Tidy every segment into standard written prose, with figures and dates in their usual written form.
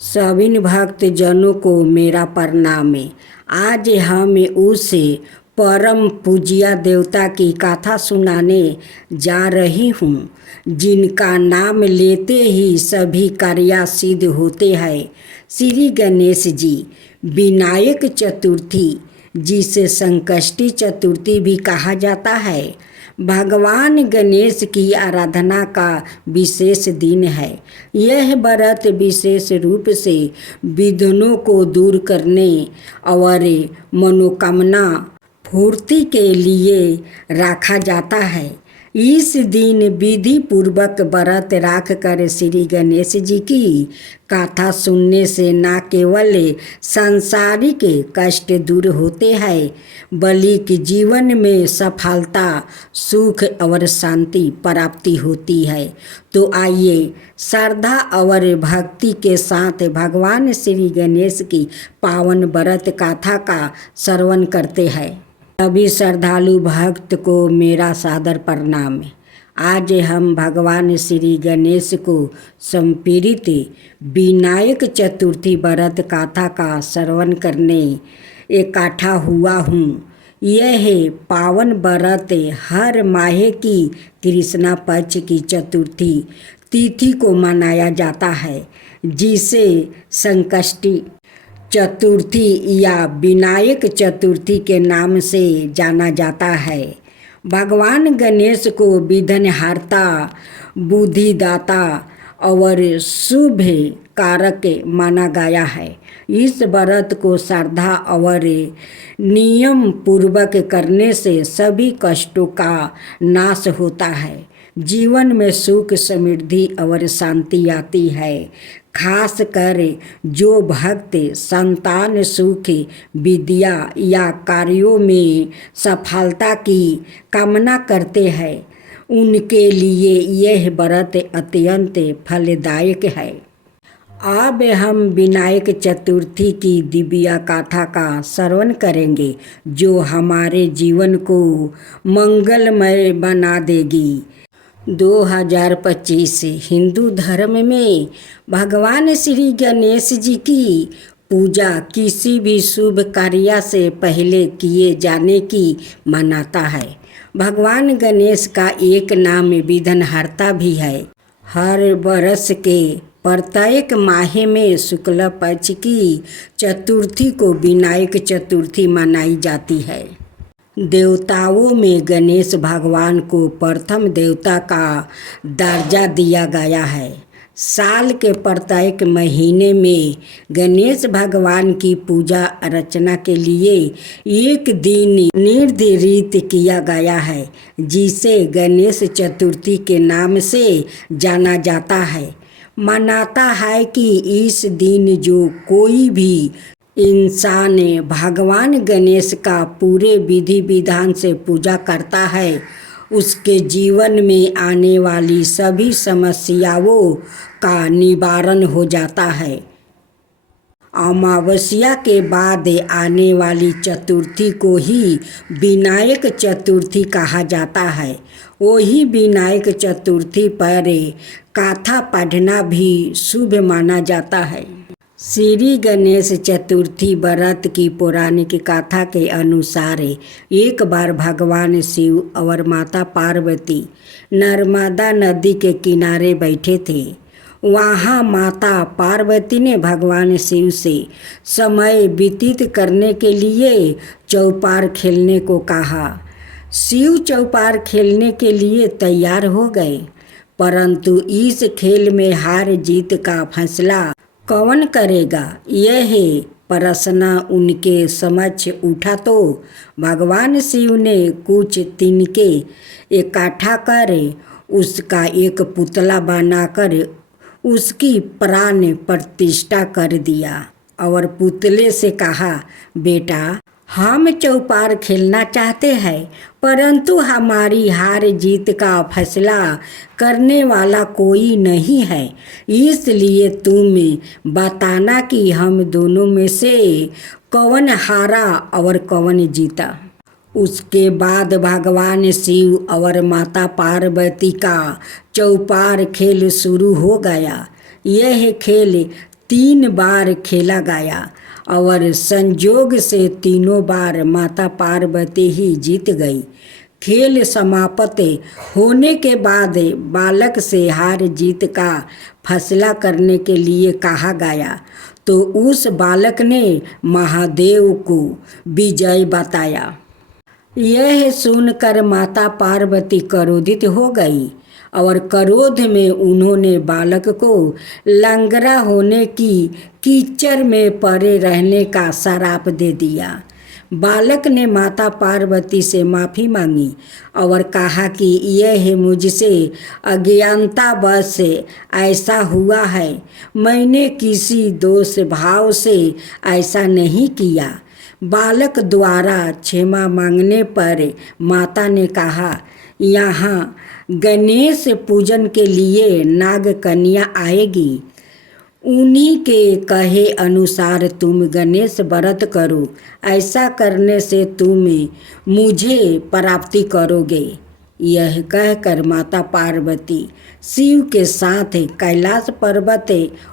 सभी भक्त जनों को मेरा प्रणाम है। आज हम उस परम पूज्य देवता की कथा सुनाने जा रही हूँ, जिनका नाम लेते ही सभी कार्य सिद्ध होते हैं। श्री गणेश जी। विनायक चतुर्थी, जिसे संकष्टी चतुर्थी भी कहा जाता है, भगवान गणेश की आराधना का विशेष दिन है। यह व्रत विशेष रूप से विघ्नों को दूर करने और मनोकामना पूर्ति के लिए रखा जाता है। इस दिन विधि पूर्वक व्रत रख कर श्री गणेश जी की कथा सुनने से न केवल सांसारिक कष्ट दूर होते हैं, बल्कि जीवन में सफलता, सुख और शांति प्राप्ति होती है। तो आइए श्रद्धा और भक्ति के साथ भगवान श्री गणेश की पावन व्रत कथा का श्रवण करते हैं। सभी श्रद्धालु भक्त को मेरा सादर प्रणाम है। आज हम भगवान श्री गणेश को समर्पित विनायक चतुर्थी व्रत कथा का श्रवण करने इकट्ठा हुआ हूँ। यह पावन व्रत हर माह की कृष्णा पक्ष की चतुर्थी तिथि को मनाया जाता है, जिसे संकष्टी चतुर्थी या विनायक चतुर्थी के नाम से जाना जाता है। भगवान गणेश को विघ्नहर्ता, बुद्धिदाता और शुभ कारक माना गया है। इस व्रत को श्रद्धा और नियम पूर्वक करने से सभी कष्टों का नाश होता है, जीवन में सुख, समृद्धि और शांति आती है। खास कर जो भक्त संतान सुख, विद्या या कार्यों में सफलता की कामना करते हैं, उनके लिए यह व्रत अत्यंत फलदायक है। अब हम विनायक चतुर्थी की दिव्य कथा का श्रवण करेंगे, जो हमारे जीवन को मंगलमय बना देगी। 2025 हिंदू धर्म में भगवान श्री गणेश जी की पूजा किसी भी शुभ कार्य से पहले किए जाने की मान्यता है। भगवान गणेश का एक नाम विघ्नहर्ता भी है। हर वर्ष के प्रत्येक माह में शुक्ल पक्ष की चतुर्थी को विनायक चतुर्थी मनाई जाती है। देवताओं में गणेश भगवान को प्रथम देवता का दर्जा दिया गया है। साल के प्रत्येक महीने में गणेश भगवान की पूजा अर्चना के लिए एक दिन निर्धारित किया गया है, जिसे गणेश चतुर्थी के नाम से जाना जाता है। मानता है कि इस दिन जो कोई भी इंसान भगवान गणेश का पूरे विधि विधान से पूजा करता है, उसके जीवन में आने वाली सभी समस्याओं का निवारण हो जाता है। अमावस्या के बाद आने वाली चतुर्थी को ही विनायक चतुर्थी कहा जाता है। वही विनायक चतुर्थी पर कथा पढ़ना भी शुभ माना जाता है। श्री गणेश चतुर्थी व्रत की पौराणिक कथा के अनुसार एक बार भगवान शिव और माता पार्वती नर्मदा नदी के किनारे बैठे थे। वहाँ माता पार्वती ने भगवान शिव से समय व्यतीत करने के लिए चौपार खेलने को कहा। शिव चौपार खेलने के लिए तैयार हो गए, परंतु इस खेल में हार जीत का फैसला कौन करेगा, यह प्रश्न उनके समक्ष उठा तो भगवान शिव ने कुछ तिनके इकट्ठा कर उसका एक पुतला बनाकर उसकी प्राण प्रतिष्ठा कर दिया और पुतले से कहा, बेटा, हम चौपार खेलना चाहते हैं, परंतु हमारी हार जीत का फैसला करने वाला कोई नहीं है। इसलिए तुम बताना कि हम दोनों में से कौन हारा और कौन जीता। उसके बाद भगवान शिव और माता पार्वती का चौपार खेल शुरू हो गया। यह खेल 3 बार खेला गया और संजोग से तीनों बार माता पार्वती ही जीत गई। खेल समाप्त होने के बाद बालक से हार जीत का फैसला करने के लिए कहा गया तो उस बालक ने महादेव को विजय बताया। यह सुनकर माता पार्वती क्रोधित हो गई और क्रोध में उन्होंने बालक को लंगड़ा होने की कीचड़ में पड़े रहने का श्राप दे दिया। बालक ने माता पार्वती से माफ़ी मांगी और कहा कि यह मुझसे अज्ञानतावश ऐसा हुआ है, मैंने किसी दोष भाव से ऐसा नहीं किया। बालक द्वारा क्षमा मांगने पर माता ने कहा, यहाँ गणेश पूजन के लिए नाग कन्या आएगी, उन्हीं के कहे अनुसार तुम गणेश व्रत करो, ऐसा करने से तुम मुझे प्राप्ति करोगे। यह कहकर माता पार्वती शिव के साथ कैलाश पर्वत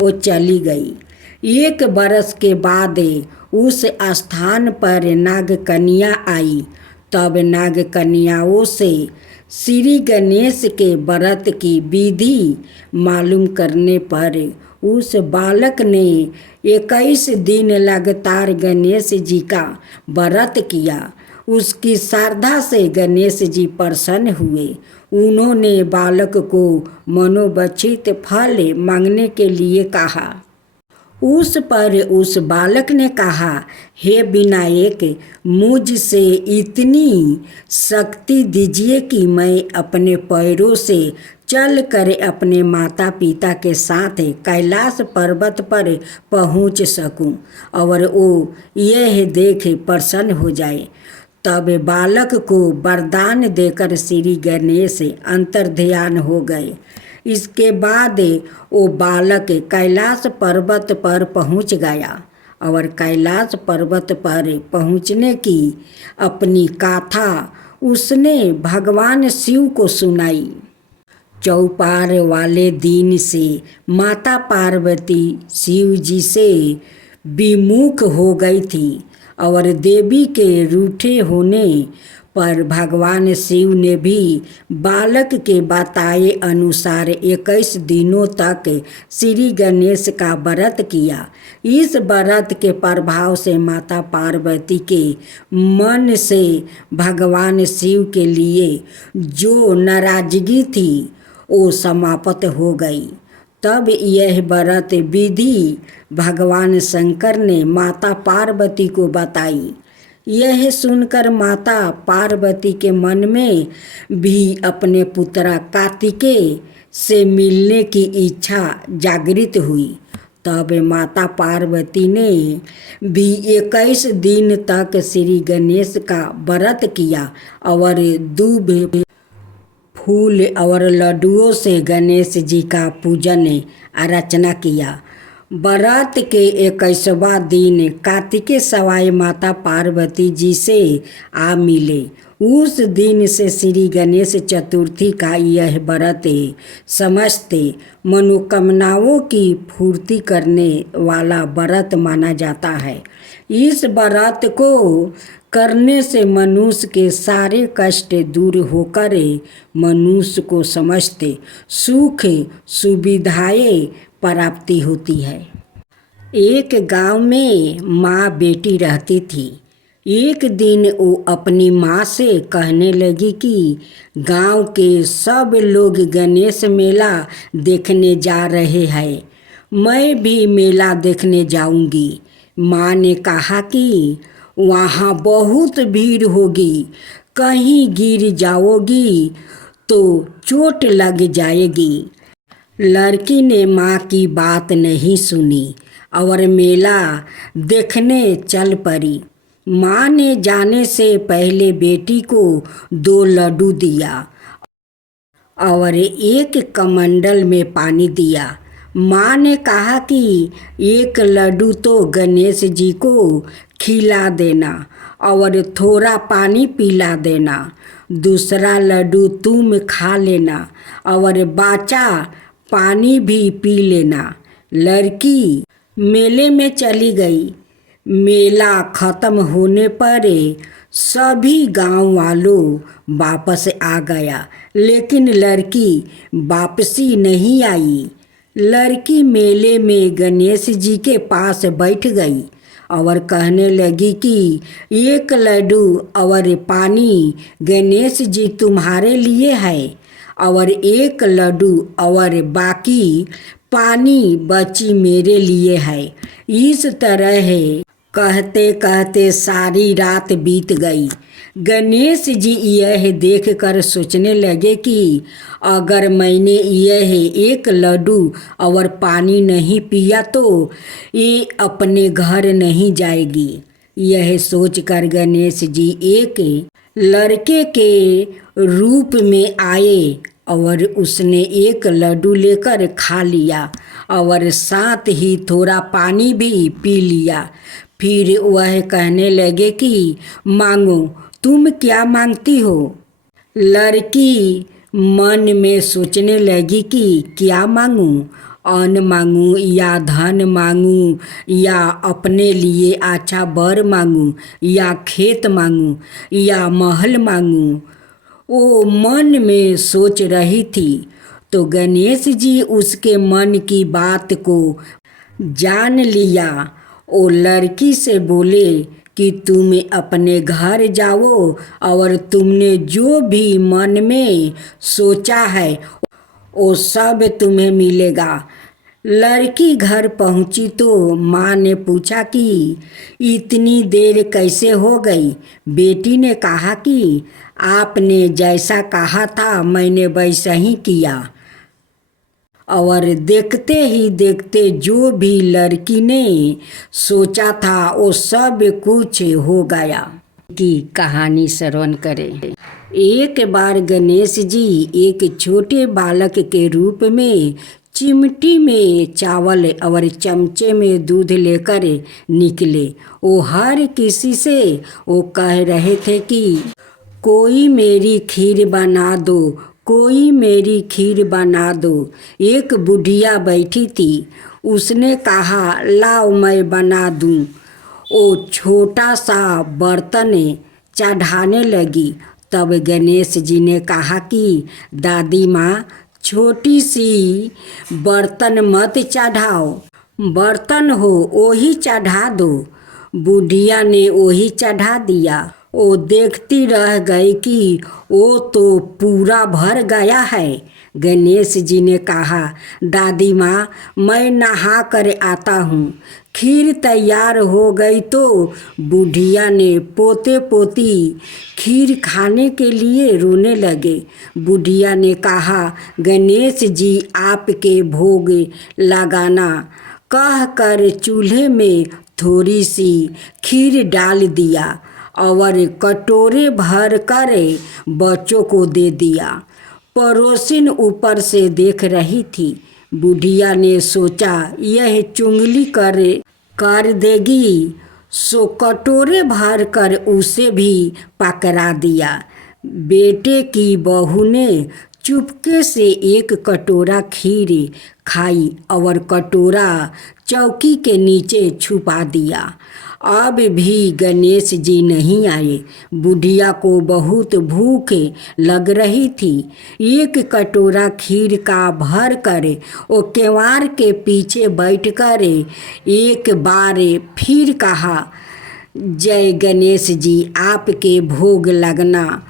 वो चली गई। 1 बरस के बाद उस स्थान पर नाग कन्या आई। तब नाग कन्याओं से श्री गणेश के व्रत की विधि मालूम करने पर उस बालक ने 21 दिन लगातार गणेश जी का व्रत किया। उसकी श्रद्धा से गणेश जी प्रसन्न हुए। उन्होंने बालक को मनोवांछित फल मांगने के लिए कहा। उस पर उस बालक ने कहा, हे विनायक, मुझसे इतनी शक्ति दीजिए कि मैं अपने पैरों से चल कर अपने माता पिता के साथ कैलाश पर्वत पर पहुंच सकूं और वो यह देख प्रसन्न हो जाए। तब बालक को वरदान देकर श्री गणेश अंतर्ध्यान हो गए। इसके बाद वो बालक कैलाश पर्वत पर पहुंच गया और कैलाश पर्वत पर पहुंचने की अपनी गाथा उसने भगवान शिव को सुनाई। चौपार वाले दिन से माता पार्वती शिव जी से विमुख हो गई थी और देवी के रूठे होने पर भगवान शिव ने भी बालक के बताए अनुसार 21 दिनों तक श्री गणेश का व्रत किया। इस व्रत के प्रभाव से माता पार्वती के मन से भगवान शिव के लिए जो नाराजगी थी वो समाप्त हो गई। तब यह व्रत विधि भगवान शंकर ने माता पार्वती को बताई। यह सुनकर माता पार्वती के मन में भी अपने पुत्र कार्तिकेय से मिलने की इच्छा जागृत हुई। तब माता पार्वती ने भी 21 दिन तक श्री गणेश का व्रत किया और दूब, फूल और लड्डुओं से गणेश जी का पूजन अर्चना किया। व्रत के 21वां दिन कार्तिकेय सवाई माता पार्वती जी से आ मिले। उस दिन से श्री गणेश चतुर्थी का यह व्रत समस्त मनोकामनाओं की पूर्ति करने वाला व्रत माना जाता है। इस व्रत को करने से मनुष्य के सारे कष्ट दूर होकर मनुष्य को समस्त सुख सुविधाएं प्राप्ति होती है। एक गांव में माँ बेटी रहती थी। एक दिन वो अपनी माँ से कहने लगी कि गांव के सब लोग गणेश मेला देखने जा रहे हैं, मैं भी मेला देखने जाऊंगी। माँ ने कहा कि वहाँ बहुत भीड़ होगी, कहीं गिर जाओगी तो चोट लग जाएगी। लड़की ने माँ की बात नहीं सुनी और मेला देखने चल पड़ी। माँ ने जाने से पहले बेटी को 2 लड्डू दिया और एक कमंडल में पानी दिया। माँ ने कहा कि एक लड्डू तो गणेश जी को खिला देना और थोड़ा पानी पिला देना, दूसरा लड्डू तुम खा लेना और बाचा पानी भी पी लेना। लड़की मेले में चली गई। मेला खत्म होने पर सभी गांव वालों वापस आ गया, लेकिन लड़की वापसी नहीं आई। लड़की मेले में गणेश जी के पास बैठ गई और कहने लगी कि एक लड्डू और पानी गणेश जी तुम्हारे लिए है, और एक लड्डू और बाकी पानी बची मेरे लिए है। इस तरह कहते कहते सारी रात बीत गई। गणेश जी यह देखकर सोचने लगे कि अगर मैंने यह एक लड्डू और पानी नहीं पिया तो ये अपने घर नहीं जाएगी। यह सोचकर गणेश जी एक लड़के के रूप में आए और उसने एक लड्डू लेकर खा लिया और साथ ही थोड़ा पानी भी पी लिया। फिर वह कहने लगे कि मांगो, तुम क्या मांगती हो? लड़की मन में सोचने लगी कि क्या मांगूं, अन्न मांगूं या धन मांगूं या अपने लिए अच्छा वर मांगूं या खेत मांगूं या महल मांगूं। वो मन में सोच रही थी तो गणेश जी उसके मन की बात को जान लिया। वो लड़की से बोले कि तुम अपने घर जाओ और तुमने जो भी मन में सोचा है वो सब तुम्हें मिलेगा। लड़की घर पहुंची तो माँ ने पूछा कि इतनी देर कैसे हो गई? बेटी ने कहा कि आपने जैसा कहा था मैंने वैसा ही किया, और देखते ही देखते जो भी लड़की ने सोचा था वो सब कुछ हो गया। की कहानी श्रवण करें। एक बार गणेश जी एक छोटे बालक के रूप में चिमटी में चावल और चमचे में दूध लेकर निकले। वो हर किसी से वो कह रहे थे कि कोई मेरी खीर बना दो, कोई मेरी खीर बना दो। एक बुढ़िया बैठी थी, उसने कहा लाओ मैं बना दूं। वो छोटा सा बर्तन चढ़ाने लगी। तब गणेश जी ने कहा कि दादी माँ, छोटी सी बर्तन मत चढ़ाओ, बर्तन हो वही चढ़ा दो। बुढ़िया ने वही चढ़ा दिया। वो देखती रह गई कि वो तो पूरा भर गया है। गणेश जी ने कहा दादी माँ, मैं नहा कर आता हूँ। खीर तैयार हो गई तो बुढ़िया ने पोते पोती खीर खाने के लिए रोने लगे। बुढ़िया ने कहा गणेश जी आपके भोग लगाना, कह कर चूल्हे में थोड़ी सी खीर डाल दिया और कटोरे भर कर बच्चों को दे दिया। पड़ोसिन ऊपर से देख रही थी। बुढ़िया ने सोचा यह चुंगली कर देगी, सो कटोरे भर कर उसे भी पकड़ा दिया। बेटे की बहू ने चुपके से एक कटोरा खीर खाई और कटोरा चौकी के नीचे छुपा दिया। अब भी गणेश जी नहीं आए। बुढ़िया को बहुत भूख लग रही थी। एक कटोरा खीर का भर कर वो केवाड़ के पीछे बैठकर एक बार फिर कहा जय गणेश जी आपके भोग लगना,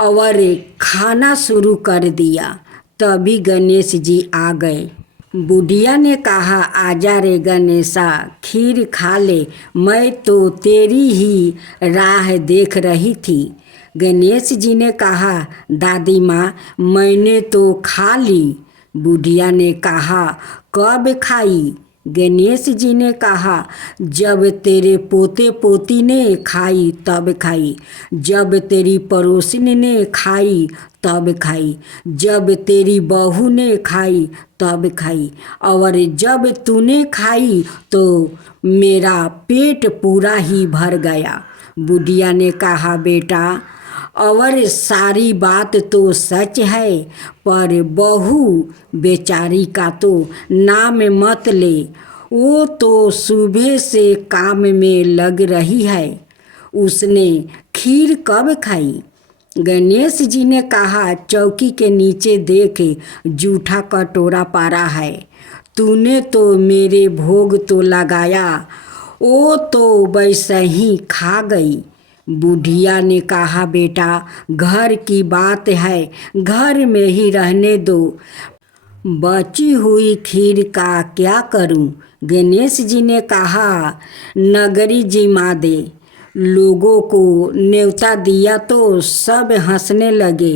और खाना शुरू कर दिया। तभी गणेश जी आ गए। बुढ़िया ने कहा आजा रे गणेशा, खीर खा ले, मैं तो तेरी ही राह देख रही थी। गणेश जी ने कहा दादी माँ, मैंने तो खा ली। बुढ़िया ने कहा कब खाई? गणेश जी ने कहा जब तेरे पोते पोती ने खाई तब खाई, जब तेरी पड़ोसिन ने खाई तब खाई, जब तेरी बहू ने खाई तब खाई, और जब तूने खाई तो मेरा पेट पूरा ही भर गया। बुढ़िया ने कहा बेटा, और सारी बात तो सच है, पर बहू बेचारी का तो नाम मत ले। वो तो सुबह से काम में लग रही है, उसने खीर कब खाई? गणेश जी ने कहा, चौकी के नीचे देख जूठा कटोरा पड़ा है, तूने तो मेरे भोग तो लगाया, वो तो वैसे ही खा गई। बुढ़िया ने कहा, बेटा घर की बात है, घर में ही रहने दो, बची हुई खीर का क्या करूं? गणेश जी ने कहा, नगरी जिमा दे। लोगों को न्योता दिया तो सब हंसने लगे,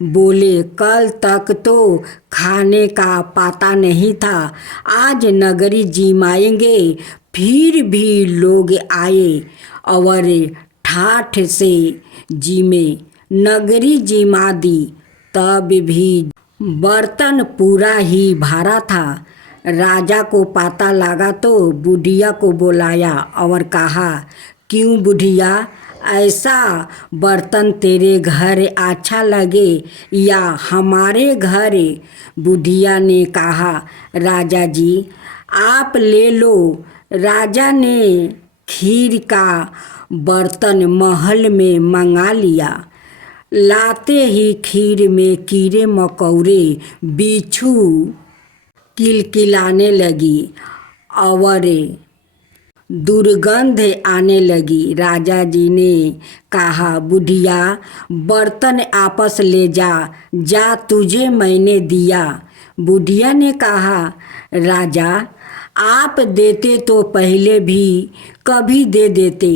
बोले कल तक तो खाने का पता नहीं था, आज नगरी जिमाएंगे। फिर भी लोग आए और ठाठ से जिमे, नगरी जिमा दी, तब भी बर्तन पूरा ही भरा था। राजा को पता लगा तो बुढ़िया को बुलाया और कहा, क्यों बुढ़िया, ऐसा बर्तन तेरे घर अच्छा लगे या हमारे घर? बुढ़िया ने कहा, राजा जी आप ले लो। राजा ने खीर का बर्तन महल में मंगा लिया। लाते ही खीर में कीड़े मकोड़े, बिच्छू किलकिलाने लगी और दुर्गंध आने लगी। राजा जी ने कहा, बुढ़िया बर्तन आपस ले जा, जा तुझे मैंने दिया। बुढ़िया ने कहा, राजा आप देते तो पहले भी कभी दे देते,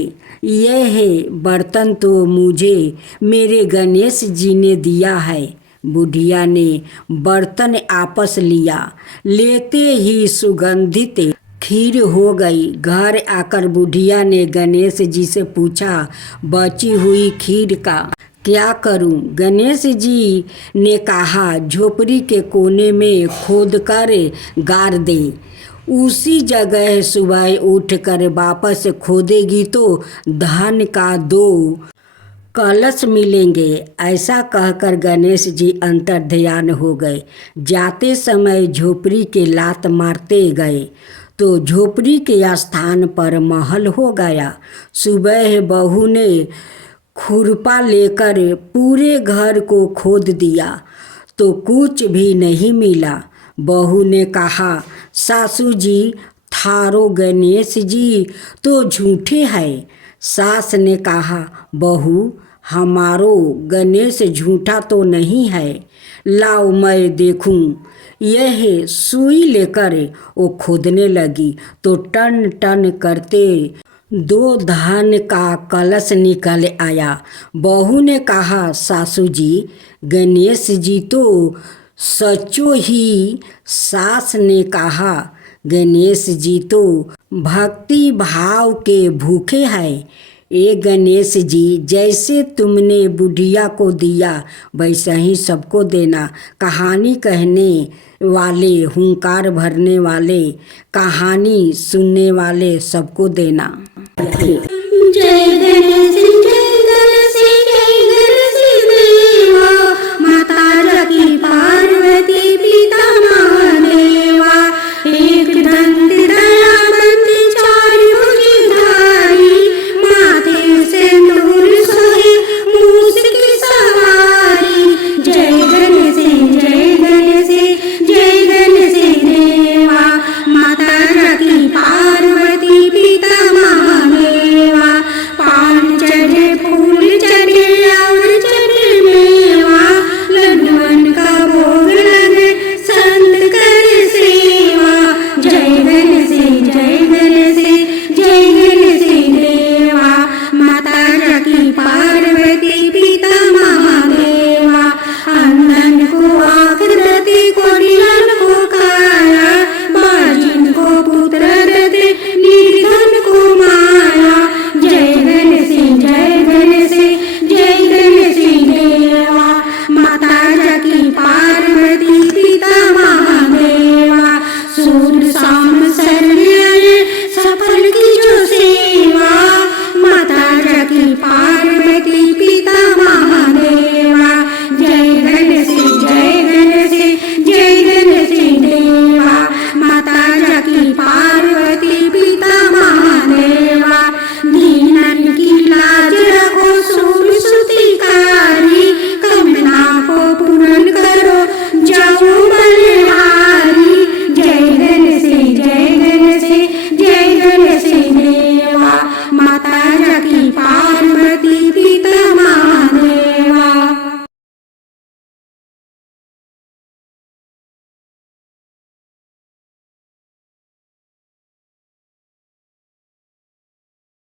ये है बर्तन तो मुझे मेरे गणेश जी ने दिया है। बुढ़िया ने बर्तन आपस लिया, लेते ही सुगंधित खीर हो गई। घर आकर बुढ़िया ने गणेश जी से पूछा, बची हुई खीर का क्या करूं? गणेश जी ने कहा, झोपड़ी के कोने में खोद कर गाड़ दे, उसी जगह सुबह उठकर वापस खोदेगी तो धन का 2 कलश मिलेंगे। ऐसा कहकर गणेश जी अंतर्ध्यान हो गए। जाते समय झोपड़ी के लात मारते गए तो झोपड़ी के स्थान पर महल हो गया। सुबह बहू ने खुरपा लेकर पूरे घर को खोद दिया तो कुछ भी नहीं मिला। बहू ने कहा, सासू जी थारो गणेश जी तो झूठे हैं। सास ने कहा, बहू हमारो गणेश झूठा तो नहीं है, लाओ मैं देखूं। यह सुई लेकर वो खोदने लगी तो टन टन करते 2 धान का कलश निकल आया। बहू ने कहा, सासू जी गणेश जी तो सचो ही। सास ने कहा, गणेश जी तो भक्ति भाव के भूखे हैं। ए गणेश जी, जैसे तुमने बुढ़िया को दिया वैसा ही सबको देना। कहानी कहने वाले, हुंकार भरने वाले, कहानी सुनने वाले सबको देना। जय गणेश।